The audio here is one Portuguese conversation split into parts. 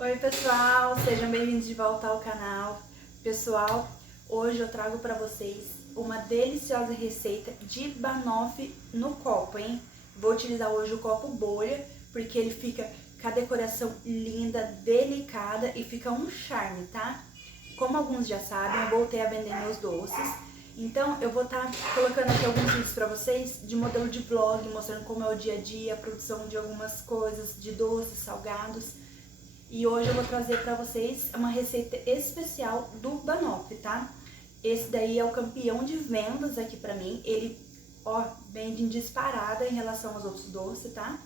Oi pessoal, sejam bem-vindos de volta ao canal. Pessoal, hoje eu trago para vocês uma deliciosa receita de banoffee no copo, hein? Vou utilizar hoje o copo bolha, porque ele fica com a decoração linda, delicada e fica um charme, tá? Como alguns já sabem, eu voltei a vender meus doces. Então eu vou estar colocando aqui alguns vídeos para vocês de modelo de vlog, mostrando como é o dia a dia, a produção de algumas coisas, de doces, salgados. E hoje eu vou trazer para vocês uma receita especial do banoffee, tá? Esse daí é o campeão de vendas aqui pra mim. Ele, ó, vende em disparada em relação aos outros doces, tá?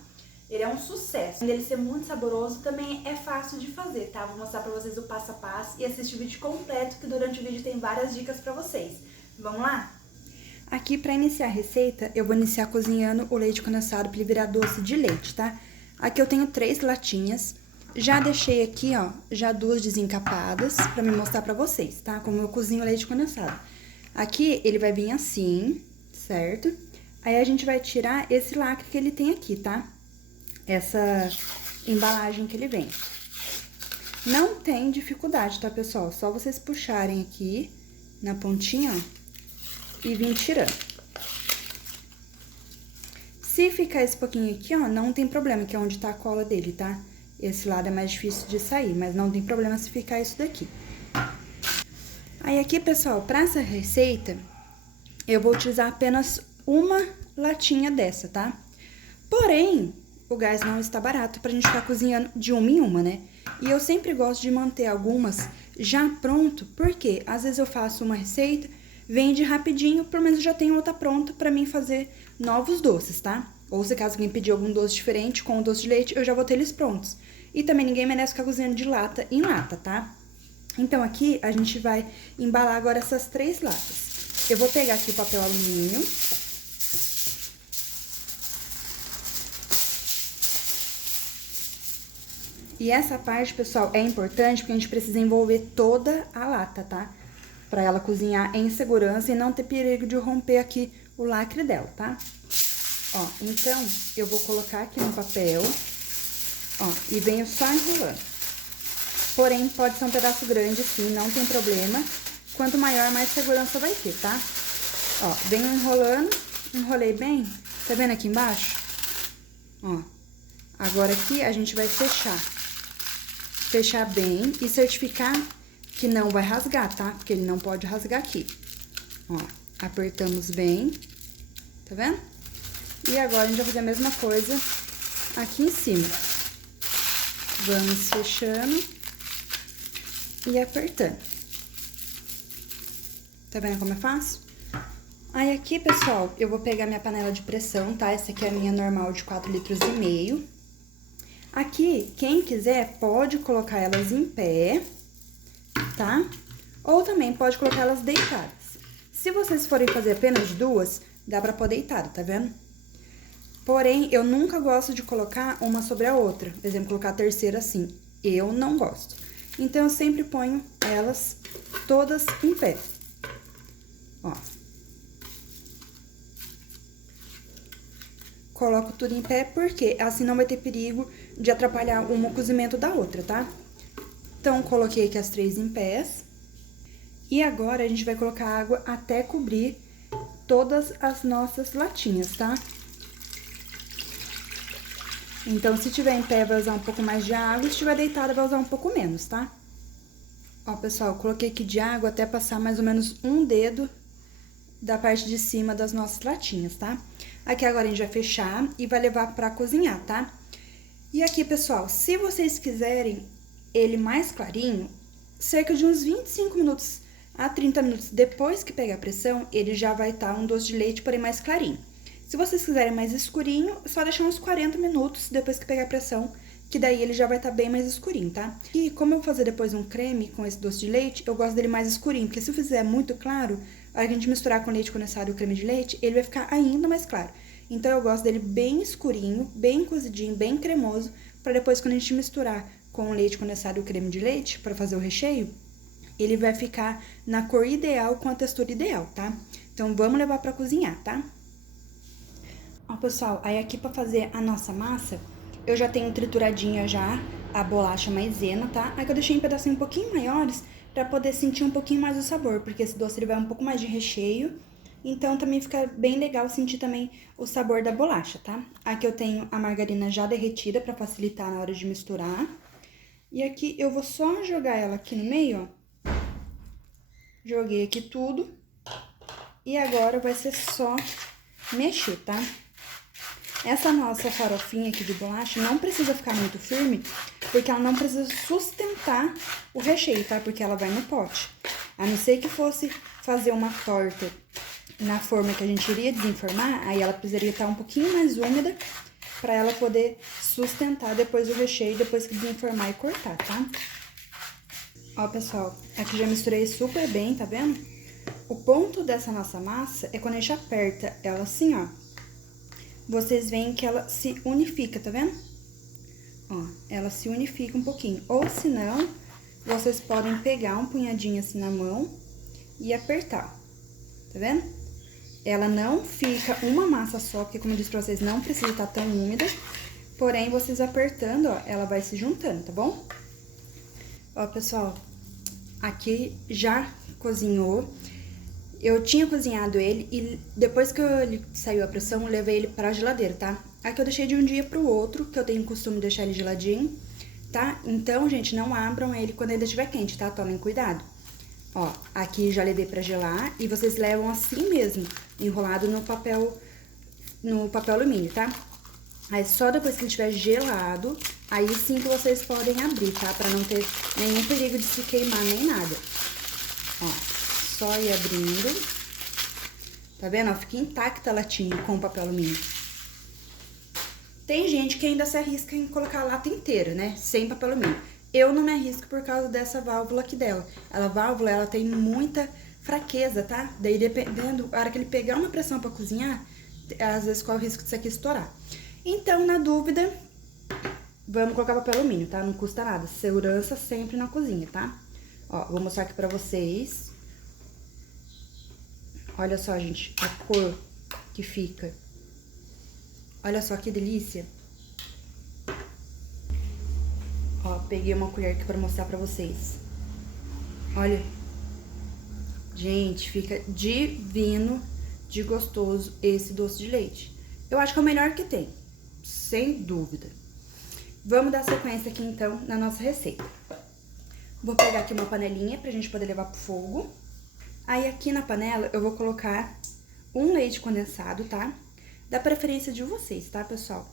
Ele é um sucesso. Além dele ser muito saboroso, também é fácil de fazer, tá? Vou mostrar pra vocês o passo a passo e assistir o vídeo completo, que durante o vídeo tem várias dicas pra vocês. Vamos lá? Aqui, pra iniciar a receita, eu vou iniciar cozinhando o leite condensado pra ele virar doce de leite, tá? Aqui eu tenho 3 latinhas. Já deixei aqui, ó, já 2 desencapadas pra me mostrar pra vocês, tá? Como eu cozinho o leite condensado. Aqui ele vai vir assim, certo? Aí a gente vai tirar esse lacre que ele tem aqui, tá? Essa embalagem que ele vem. Não tem dificuldade, tá, pessoal? Só vocês puxarem aqui na pontinha, ó, e vir tirando. Se ficar esse pouquinho aqui, ó, não tem problema, que é onde tá a cola dele, tá? Esse lado é mais difícil de sair, mas não tem problema se ficar isso daqui. Aí aqui, pessoal, pra essa receita, eu vou utilizar apenas uma latinha dessa, tá? Porém, o gás não está barato pra gente ficar cozinhando de uma em uma, né? E eu sempre gosto de manter algumas já pronto, porque às vezes eu faço uma receita, vende rapidinho, pelo menos eu já tenho outra pronta pra mim fazer novos doces, tá? Ou se caso alguém pedir algum doce diferente com o doce de leite, eu já vou ter eles prontos. E também ninguém merece ficar cozinhando de lata em lata, tá? Então aqui a gente vai embalar agora essas 3 latas. Eu vou pegar aqui o papel alumínio. E essa parte, pessoal, é importante porque a gente precisa envolver toda a lata, tá? Pra ela cozinhar em segurança e não ter perigo de romper aqui o lacre dela, tá? Ó, então, eu vou colocar aqui no papel, ó, e venho só enrolando. Porém, pode ser um pedaço grande, sim, não tem problema. Quanto maior, mais segurança vai ter, tá? Ó, venho enrolando, enrolei bem, tá vendo aqui embaixo? Ó, agora aqui a gente vai fechar. Fechar bem e certificar que não vai rasgar, tá? Porque ele não pode rasgar aqui. Ó, apertamos bem, tá vendo? E agora a gente vai fazer a mesma coisa aqui em cima. Vamos fechando e apertando. Tá vendo como é fácil? Aí aqui, pessoal, eu vou pegar minha panela de pressão, tá? Essa aqui é a minha normal de 4,5 litros. Aqui, quem quiser pode colocar elas em pé, tá? Ou também pode colocar elas deitadas. Se vocês forem fazer apenas 2, dá pra pôr deitada, tá vendo? Porém, eu nunca gosto de colocar uma sobre a outra. Por exemplo, colocar a terceira assim. Eu não gosto. Então, eu sempre ponho elas todas em pé. Ó. Coloco tudo em pé porque assim não vai ter perigo de atrapalhar uma o cozimento da outra, tá? Então, coloquei aqui as 3 em pés. E agora, a gente vai colocar água até cobrir todas as nossas latinhas, tá? Então, se tiver em pé, vai usar um pouco mais de água, se tiver deitada, vai usar um pouco menos, tá? Ó, pessoal, eu coloquei aqui de água até passar mais ou menos um dedo da parte de cima das nossas latinhas, tá? Aqui agora a gente vai fechar e vai levar pra cozinhar, tá? E aqui, pessoal, se vocês quiserem ele mais clarinho, cerca de uns 25 minutos a 30 minutos depois que pegar a pressão, ele já vai estar um doce de leite, porém mais clarinho. Se vocês quiserem mais escurinho, é só deixar uns 40 minutos depois que pegar a pressão, que daí ele já vai estar bem mais escurinho, tá? E como eu vou fazer depois um creme com esse doce de leite, eu gosto dele mais escurinho, porque se eu fizer muito claro, a hora que a gente misturar com leite condensado e o creme de leite, ele vai ficar ainda mais claro. Então, eu gosto dele bem escurinho, bem cozidinho, bem cremoso, pra depois quando a gente misturar com o leite condensado e o creme de leite, pra fazer o recheio, ele vai ficar na cor ideal, com a textura ideal, tá? Então, vamos levar pra cozinhar, tá? Ó, pessoal, aí aqui pra fazer a nossa massa, eu já tenho trituradinha já a bolacha maisena, tá? Aí que eu deixei em pedacinhos um pouquinho maiores pra poder sentir um pouquinho mais o sabor, porque esse doce ele vai um pouco mais de recheio, então também fica bem legal sentir também o sabor da bolacha, tá? Aqui eu tenho a margarina já derretida pra facilitar na hora de misturar. E aqui eu vou só jogar ela aqui no meio, ó. Joguei aqui tudo. E agora vai ser só mexer, tá? Essa nossa farofinha aqui de bolacha não precisa ficar muito firme, porque ela não precisa sustentar o recheio, tá? Porque ela vai no pote. A não ser que fosse fazer uma torta na forma que a gente iria desenformar, aí ela precisaria estar um pouquinho mais úmida pra ela poder sustentar depois o recheio, depois que desenformar e cortar, tá? Ó, pessoal, aqui já misturei super bem, tá vendo? O ponto dessa nossa massa é quando a gente aperta ela assim, ó. Vocês veem que ela se unifica, tá vendo? Ó, ela se unifica um pouquinho. Ou se não, vocês podem pegar um punhadinho assim na mão e apertar, tá vendo? Ela não fica uma massa só, porque como eu disse pra vocês, não precisa estar tão úmida. Porém, vocês apertando, ó, ela vai se juntando, tá bom? Ó, pessoal, aqui já cozinhou. Eu tinha cozinhado ele e depois que ele saiu a pressão, eu levei ele pra geladeira, tá? Aqui eu deixei de um dia pro outro, que eu tenho o costume de deixar ele geladinho, tá? Então, gente, não abram ele quando ele estiver quente, tá? Tomem cuidado. Ó, aqui já levei pra gelar e vocês levam assim mesmo, enrolado no papel alumínio, tá? Aí só depois que ele estiver gelado, aí sim que vocês podem abrir, tá? Pra não ter nenhum perigo de se queimar nem nada. Ó, só ir abrindo. Tá vendo? Ó, fica intacta a latinha com o papel alumínio. Tem gente que ainda se arrisca em colocar a lata inteira, né? Sem papel alumínio. Eu não me arrisco por causa dessa válvula aqui dela. A válvula, ela tem muita fraqueza, tá? Daí, dependendo, a hora que ele pegar uma pressão pra cozinhar, às vezes corre o risco disso aqui estourar. Então, na dúvida, vamos colocar papel alumínio, tá? Não custa nada. Segurança sempre na cozinha, tá? Ó, vou mostrar aqui pra vocês. Olha só, gente, a cor que fica. Olha só que delícia. Ó, peguei uma colher aqui pra mostrar pra vocês. Olha. Gente, fica divino de gostoso esse doce de leite. Eu acho que é o melhor que tem, sem dúvida. Vamos dar sequência aqui, então, na nossa receita. Vou pegar aqui uma panelinha pra gente poder levar pro fogo. Aí, aqui na panela, eu vou colocar um leite condensado, tá? Da preferência de vocês, tá, pessoal?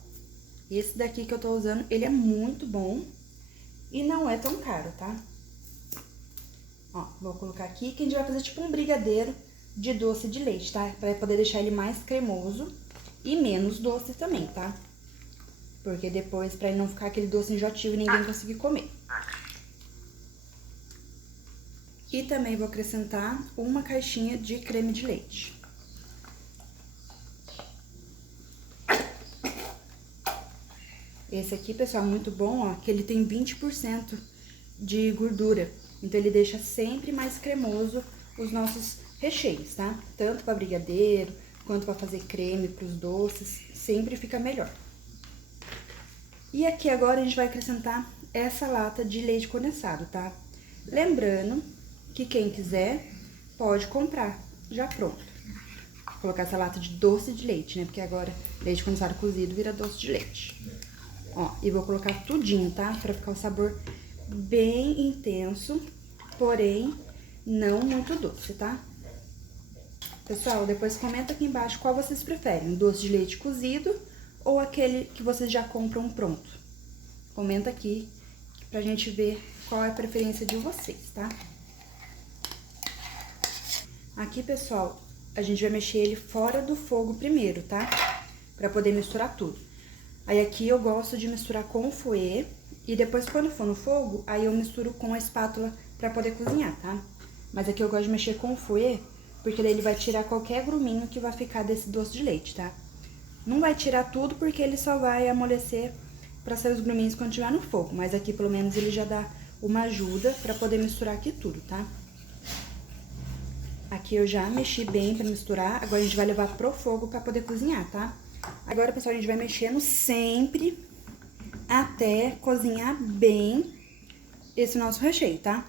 Esse daqui que eu tô usando, ele é muito bom e não é tão caro, tá? Ó, vou colocar aqui, que a gente vai fazer tipo um brigadeiro de doce de leite, tá? Pra poder deixar ele mais cremoso e menos doce também, tá? Porque depois, pra ele não ficar aquele doce enjoativo e ninguém conseguir comer. E também vou acrescentar uma caixinha de creme de leite. Esse aqui, pessoal, é muito bom, ó, que ele tem 20% de gordura. Então, ele deixa sempre mais cremoso os nossos recheios, tá? Tanto para brigadeiro, quanto para fazer creme pros doces, sempre fica melhor. E aqui agora a gente vai acrescentar essa lata de leite condensado, tá? Lembrando que quem quiser pode comprar já pronto. Vou colocar essa lata de doce de leite, né? Porque agora leite condensado cozido vira doce de leite. Ó, e vou colocar tudinho, tá? Pra ficar o sabor bem intenso, porém não muito doce, tá? Pessoal, depois comenta aqui embaixo qual vocês preferem, doce de leite cozido ou aquele que vocês já compram pronto. Comenta aqui pra gente ver qual é a preferência de vocês, tá? Aqui, pessoal, a gente vai mexer ele fora do fogo primeiro, tá? Pra poder misturar tudo. Aí aqui eu gosto de misturar com o fouet e depois quando for no fogo, aí eu misturo com a espátula pra poder cozinhar, tá? Mas aqui eu gosto de mexer com o fouet, porque daí ele vai tirar qualquer gruminho que vai ficar desse doce de leite, tá? Não vai tirar tudo porque ele só vai amolecer pra sair os gruminhos quando estiver no fogo, mas aqui pelo menos ele já dá uma ajuda pra poder misturar aqui tudo, tá? Aqui eu já mexi bem pra misturar, agora a gente vai levar pro fogo pra poder cozinhar, tá? Agora, pessoal, a gente vai mexendo sempre até cozinhar bem esse nosso recheio, tá?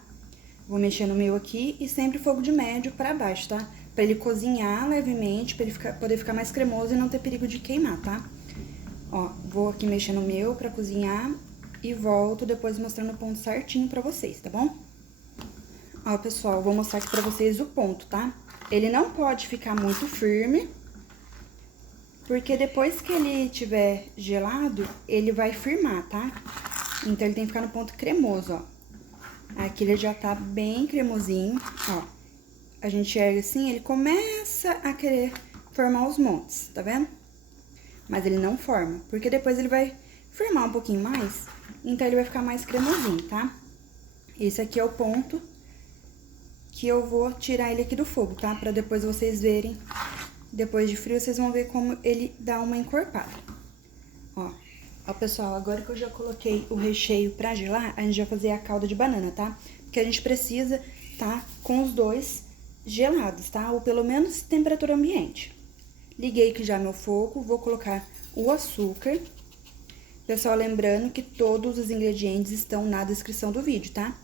Vou mexer no meu aqui e sempre fogo de médio pra baixo, tá? Pra ele cozinhar levemente, pra ele poder ficar mais cremoso e não ter perigo de queimar, tá? Ó, vou aqui mexer no meu pra cozinhar e volto depois mostrando o ponto certinho pra vocês, tá bom? Ó, pessoal, vou mostrar aqui pra vocês o ponto, tá? Ele não pode ficar muito firme, porque depois que ele tiver gelado, ele vai firmar, tá? Então, ele tem que ficar no ponto cremoso, ó. Aqui ele já tá bem cremosinho, ó. A gente ergue assim, ele começa a querer formar os montes, tá vendo? Mas ele não forma, porque depois ele vai firmar um pouquinho mais, então ele vai ficar mais cremosinho, tá? Esse aqui é o ponto que eu vou tirar ele aqui do fogo, tá? Pra depois vocês verem, depois de frio, vocês vão ver como ele dá uma encorpada. Ó, pessoal, agora que eu já coloquei o recheio pra gelar, a gente vai fazer a calda de banana, tá? Porque a gente precisa tá com os dois gelados, tá? Ou pelo menos temperatura ambiente. Liguei aqui já meu fogo, vou colocar o açúcar. Pessoal, lembrando que todos os ingredientes estão na descrição do vídeo, tá?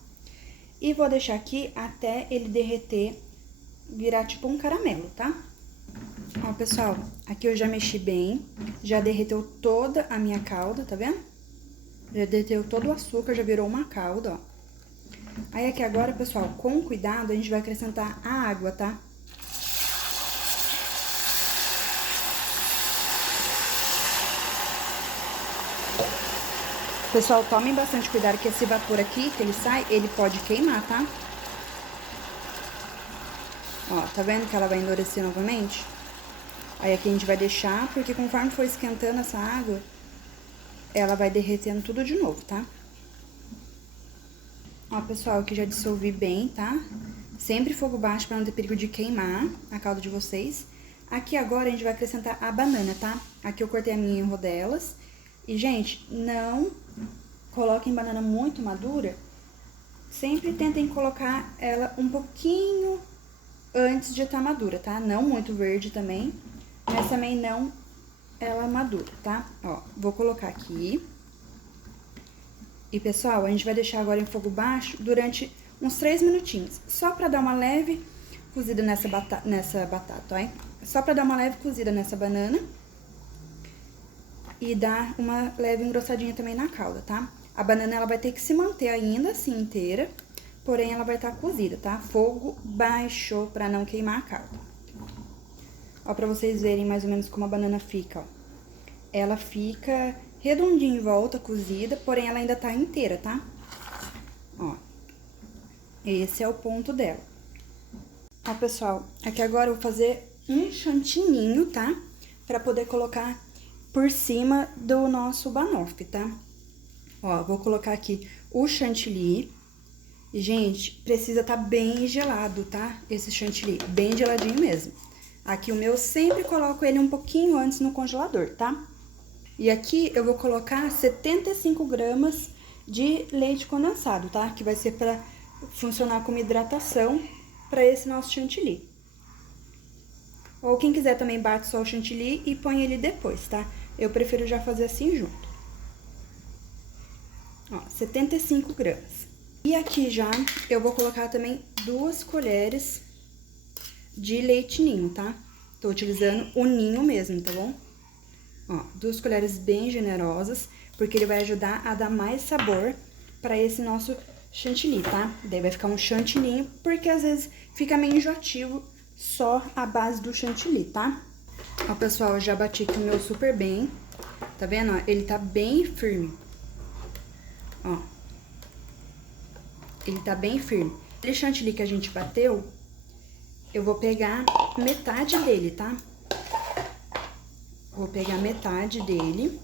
E vou deixar aqui até ele derreter, virar tipo um caramelo, tá? Ó, pessoal, aqui eu já mexi bem, já derreteu toda a minha calda, tá vendo? Já derreteu todo o açúcar, já virou uma calda, ó. Aí aqui agora, pessoal, com cuidado, a gente vai acrescentar a água, tá? Pessoal, tomem bastante cuidado que esse vapor aqui, que ele sai, ele pode queimar, tá? Ó, tá vendo que ela vai endurecer novamente? Aí aqui a gente vai deixar, porque conforme for esquentando essa água, ela vai derretendo tudo de novo, tá? Ó, pessoal, aqui já dissolvi bem, tá? Sempre fogo baixo pra não ter perigo de queimar a calda de vocês. Aqui agora a gente vai acrescentar a banana, tá? Aqui eu cortei a minha em rodelas. E, gente, não coloquem banana muito madura. Sempre tentem colocar ela um pouquinho antes de estar madura, tá? Não muito verde também, mas também não ela madura, tá? Ó, vou colocar aqui. E, pessoal, a gente vai deixar agora em fogo baixo durante uns 3 minutinhos. Só pra dar uma leve cozida nessa batata, ó. Só pra dar uma leve cozida nessa banana. E dar uma leve engrossadinha também na calda, tá? A banana, ela vai ter que se manter ainda assim inteira, porém ela vai estar cozida, tá? Fogo baixo pra não queimar a calda. Ó, pra vocês verem mais ou menos como a banana fica, ó. Ela fica redondinha em volta, cozida, porém ela ainda tá inteira, tá? Ó, esse é o ponto dela. Ó, pessoal, aqui agora eu vou fazer um chantininho, tá? Pra poder colocar por cima do nosso banoffee, tá? Ó, vou colocar aqui o chantilly. Gente, precisa tá bem gelado, tá? Esse chantilly, bem geladinho mesmo. Aqui o meu, sempre coloco ele um pouquinho antes no congelador, tá? E aqui eu vou colocar 75 gramas de leite condensado, tá? Que vai ser pra funcionar como hidratação pra esse nosso chantilly. Ou quem quiser também bate só o chantilly e põe ele depois, tá? Eu prefiro já fazer assim junto. Ó, 75 gramas. E aqui já eu vou colocar também 2 colheres de leite ninho, tá? Tô utilizando o ninho mesmo, tá bom? Ó, 2 colheres bem generosas, porque ele vai ajudar a dar mais sabor pra esse nosso chantilly, tá? Daí vai ficar um chantilly, porque às vezes fica meio enjoativo só a base do chantilly, tá? Ó, pessoal, eu já bati aqui o meu super bem, tá vendo? Ó, ele tá bem firme. Ó, ele tá bem firme. Aquele chantilly que a gente bateu, eu vou pegar metade dele, tá? Vou pegar metade dele,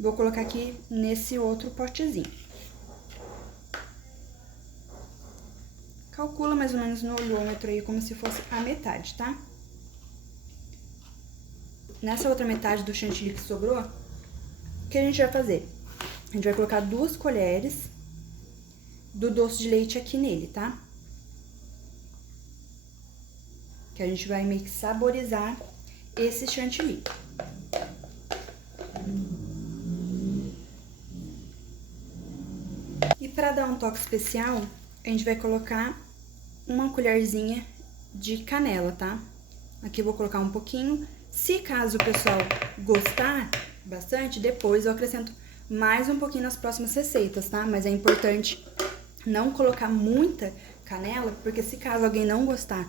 vou colocar aqui nesse outro potezinho. Calcula mais ou menos no olhômetro aí, como se fosse a metade, tá? Nessa outra metade do chantilly que sobrou, o que a gente vai fazer? A gente vai colocar 2 colheres do doce de leite aqui nele, tá? Que a gente vai meio que saborizar esse chantilly. Para dar um toque especial, a gente vai colocar uma colherzinha de canela, tá? Aqui eu vou colocar um pouquinho. Se caso o pessoal gostar bastante, depois eu acrescento mais um pouquinho nas próximas receitas, tá? Mas é importante não colocar muita canela, porque se caso alguém não gostar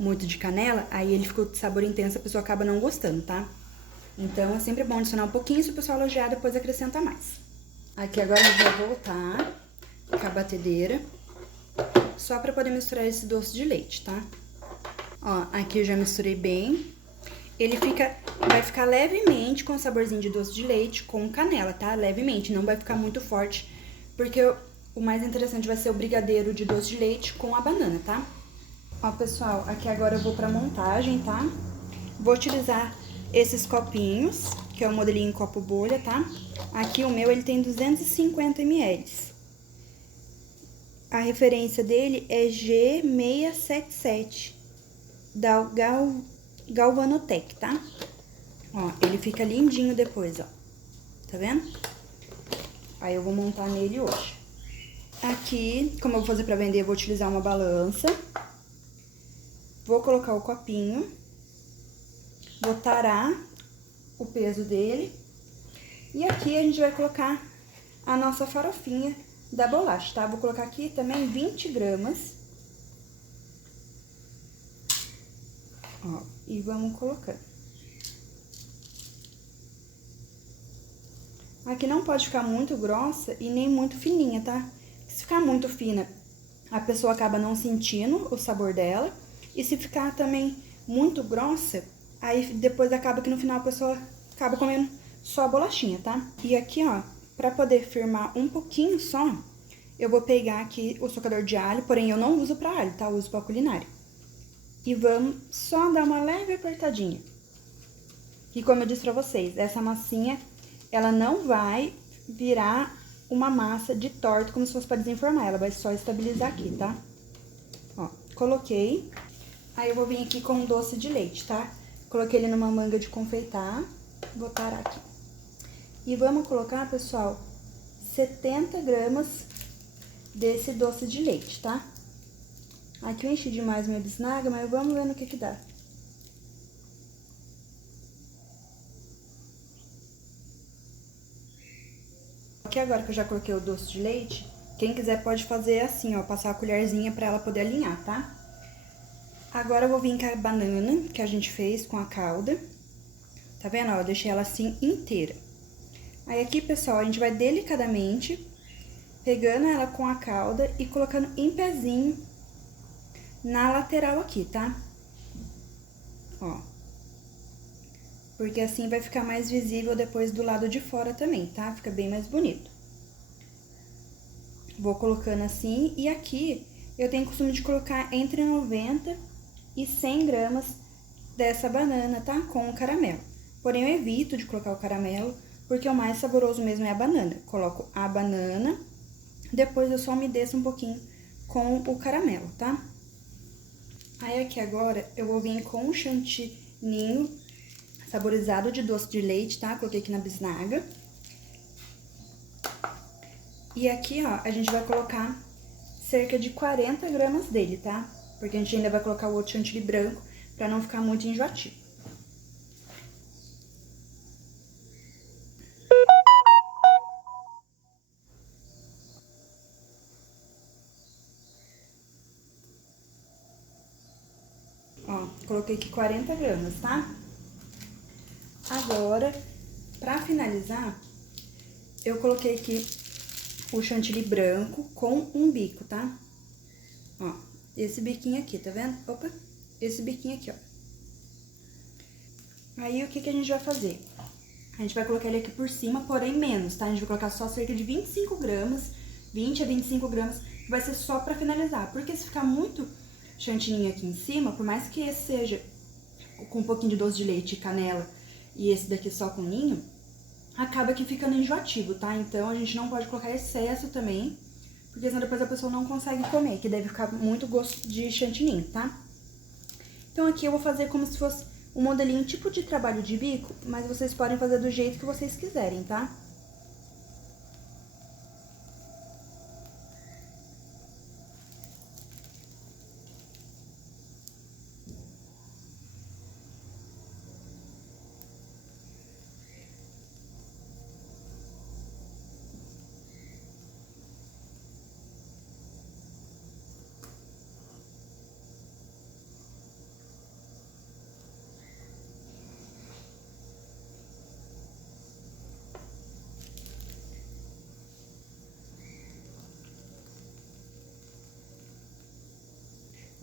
muito de canela, aí ele ficou de sabor intenso, a pessoa acaba não gostando, tá? Então, é sempre bom adicionar um pouquinho, se o pessoal elogiar, depois acrescenta mais. Aqui agora a gente vai voltar com a batedeira, só pra poder misturar esse doce de leite, tá? Ó, aqui eu já misturei bem. Ele vai ficar levemente com saborzinho de doce de leite com canela, tá? Levemente, não vai ficar muito forte, porque o mais interessante vai ser o brigadeiro de doce de leite com a banana, tá? Ó, pessoal, aqui agora eu vou pra montagem, tá? Vou utilizar esses copinhos, que é o modelinho copo bolha, tá? Aqui o meu, ele tem 250 ml. A referência dele é G677, da Galvanotec, tá? Ó, ele fica lindinho depois, ó. Tá vendo? Aí eu vou montar nele hoje. Aqui, como eu vou fazer pra vender, eu vou utilizar uma balança. Vou colocar o copinho. Vou tarar o peso dele. E aqui a gente vai colocar a nossa farofinha da bolacha, tá? Vou colocar aqui também 20 gramas. Ó, e vamos colocando. Aqui não pode ficar muito grossa e nem muito fininha, tá? Se ficar muito fina, a pessoa acaba não sentindo o sabor dela. E se ficar também muito grossa, aí depois acaba que no final a pessoa acaba comendo só a bolachinha, tá? E aqui, ó, pra poder firmar um pouquinho só, eu vou pegar aqui o socador de alho, porém eu não uso pra alho, tá? Eu uso pra culinária. E vamos só dar uma leve apertadinha. E como eu disse pra vocês, essa massinha, ela não vai virar uma massa de torta como se fosse pra desenformar, ela vai só estabilizar aqui, tá? Ó, coloquei. Aí eu vou vir aqui com doce de leite, tá? Coloquei ele numa manga de confeitar, vou tarar aqui. E vamos colocar, pessoal, 70 gramas desse doce de leite, tá? Aqui eu enchi demais minha bisnaga, mas vamos ver no que dá. Aqui agora que eu já coloquei o doce de leite, quem quiser pode fazer assim, ó, passar a colherzinha pra ela poder alinhar, tá? Agora eu vou vir com a banana que a gente fez com a calda. Tá vendo? Ó, eu deixei ela assim inteira. Aí aqui, pessoal, a gente vai delicadamente pegando ela com a calda e colocando em pezinho na lateral aqui, tá? Ó. Porque assim vai ficar mais visível depois do lado de fora também, tá? Fica bem mais bonito. Vou colocando assim, e aqui eu tenho costume de colocar entre 90 e 100 gramas dessa banana, tá? Com o caramelo. Porém, eu evito de colocar o caramelo, porque o mais saboroso mesmo é a banana. Coloco a banana, depois eu só umedeço um pouquinho com o caramelo, tá? Aí, aqui agora, eu vou vir com um chantininho saborizado de doce de leite, tá? Coloquei aqui na bisnaga. E aqui, ó, a gente vai colocar cerca de 40 gramas dele, tá? Porque a gente ainda vai colocar o outro chantilly branco, pra não ficar muito enjoativo. Ó, coloquei aqui 40 gramas, tá? Agora, pra finalizar, eu coloquei aqui o chantilly branco com um bico, tá? Ó, esse biquinho aqui, tá vendo? Opa, esse biquinho aqui, ó. Aí, o que a gente vai fazer? A gente vai colocar ele aqui por cima, porém menos, tá? A gente vai colocar só cerca de 25 gramas, 20 a 25 gramas, que vai ser só pra finalizar. Porque se ficar muito chantininho aqui em cima, por mais que esse seja com um pouquinho de doce de leite e canela, e esse daqui só com ninho, acaba que ficando enjoativo, tá? Então, a gente não pode colocar excesso também, porque senão depois a pessoa não consegue comer, que deve ficar muito gosto de chantininho, tá? Então, aqui eu vou fazer como se fosse um modelinho tipo de trabalho de bico, mas vocês podem fazer do jeito que vocês quiserem, tá?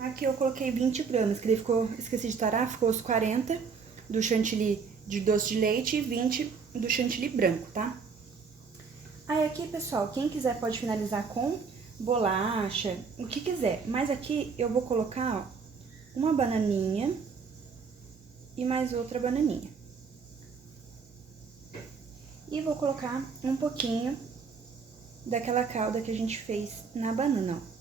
Aqui eu coloquei 20 gramas, que daí ficou, esqueci de tarar, ficou os 40 do chantilly de doce de leite e 20 do chantilly branco, tá? Aí aqui, pessoal, quem quiser pode finalizar com bolacha, o que quiser. Mas aqui eu vou colocar, ó, uma bananinha e mais outra bananinha. E vou colocar um pouquinho daquela calda que a gente fez na banana, ó.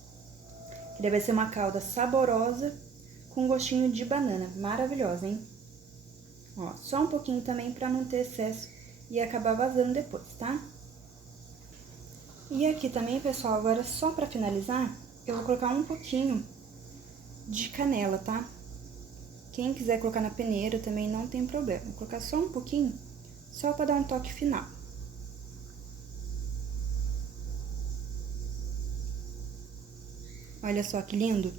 Que daí vai ser uma calda saborosa com gostinho de banana. Maravilhosa, hein? Ó, só um pouquinho também pra não ter excesso e acabar vazando depois, tá? E aqui também, pessoal, agora só pra finalizar, eu vou colocar um pouquinho de canela, tá? Quem quiser colocar na peneira também não tem problema. Vou colocar só um pouquinho, só pra dar um toque final. Olha só que lindo.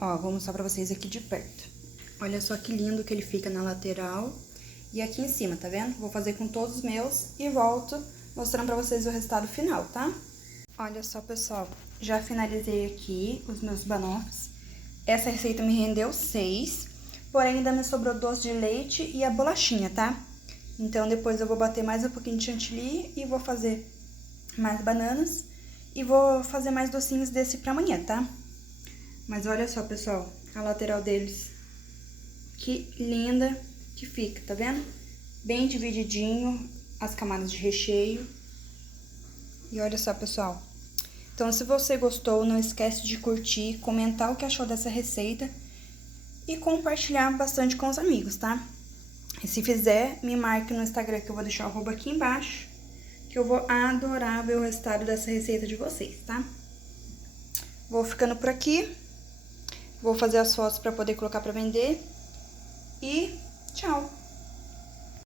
Ó, vou mostrar pra vocês aqui de perto. Olha só que lindo que ele fica na lateral e aqui em cima, tá vendo? Vou fazer com todos os meus e volto mostrando pra vocês o resultado final, tá? Olha só, pessoal, já finalizei aqui os meus banoffes. Essa receita me rendeu 6, porém ainda me sobrou doce de leite e a bolachinha, tá? Então, depois eu vou bater mais um pouquinho de chantilly e vou fazer mais bananas. E vou fazer mais docinhos desse pra amanhã, tá? Mas olha só, pessoal, a lateral deles. Que linda que fica, tá vendo? Bem divididinho as camadas de recheio. E olha só, pessoal. Então, se você gostou, não esquece de curtir, comentar o que achou dessa receita e compartilhar bastante com os amigos, tá? E se fizer, me marque no Instagram, que eu vou deixar o arroba aqui embaixo, que eu vou adorar ver o resultado dessa receita de vocês, tá? Vou ficando por aqui. Vou fazer as fotos pra poder colocar pra vender. E tchau!